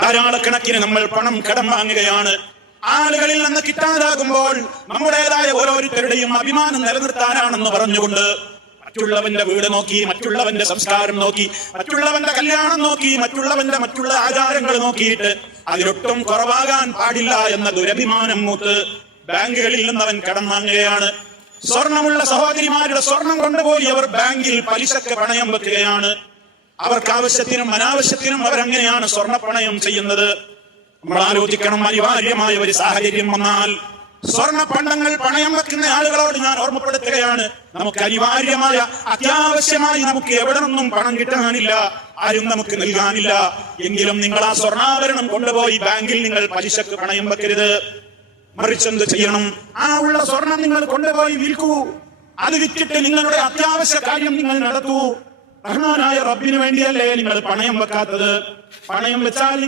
ധാരാളക്കണക്കിന് നമ്മൾ പണം കടം വാങ്ങുകയാണ്. ആളുകളിൽ നിന്ന് കിട്ടാതാകുമ്പോൾ നമ്മുടേതായ ഓരോരുത്തരുടെയും അഭിമാനം നിലനിർത്താനാണെന്ന് പറഞ്ഞുകൊണ്ട് മറ്റുള്ളവന്റെ വീട് നോക്കി, മറ്റുള്ളവന്റെ സംസ്കാരം നോക്കി, മറ്റുള്ളവന്റെ കല്യാണം നോക്കി, മറ്റുള്ള ആചാരങ്ങൾ നോക്കിയിട്ട് അതിലൊട്ടും കുറവാകാൻ പാടില്ല എന്ന ദുരഭിമാനം മൂത്ത് ബാങ്കുകളിൽ നിന്നവൻ കടം വാങ്ങുകയാണ്. സ്വർണമുള്ള സഹോദരിമാരുടെ സ്വർണം കൊണ്ടുപോയി അവർ ബാങ്കിൽ പലിശക്ക് പണയം വെക്കുകയാണ്. അവർക്ക് ആവശ്യത്തിനും അനാവശ്യത്തിനും അവരങ്ങനെയാണ് സ്വർണ്ണപ്പണയം ചെയ്യുന്നത്. നമ്മൾ ആലോചിക്കണം, അനിവാര്യമായ ഒരു സാഹചര്യം വന്നാൽ സ്വർണ്ണ പണ്ടങ്ങൾ പണയം വെക്കുന്ന ആളുകളോട് ഞാൻ ഓർമ്മപ്പെടുത്തുകയാണ്, നമുക്ക് അനിവാര്യമായ അത്യാവശ്യമായി നമുക്ക് എവിടെ നിന്നും പണം കിട്ടാനില്ല, ആരും നമുക്ക് നൽകാനില്ല എങ്കിലും നിങ്ങൾ ആ സ്വർണ്ണാഭരണം കൊണ്ടുപോയി ബാങ്കിൽ നിങ്ങൾ പലിശക്ക് പണയം വെക്കരുത്. മറിച്ചെന്ത് ചെയ്യണം? ആ ഉള്ള സ്വർണം നിങ്ങൾ കൊണ്ടുപോയി വിൽക്കൂ. അത് വിറ്റിട്ട് നിങ്ങളുടെ അത്യാവശ്യ കാര്യം നിങ്ങൾ നടത്തൂ. റഹ്മാനായ റബ്ബിന് വേണ്ടിയല്ലേ നിങ്ങൾ പണയം വെക്കാത്തത്? പണയം വെച്ചാൽ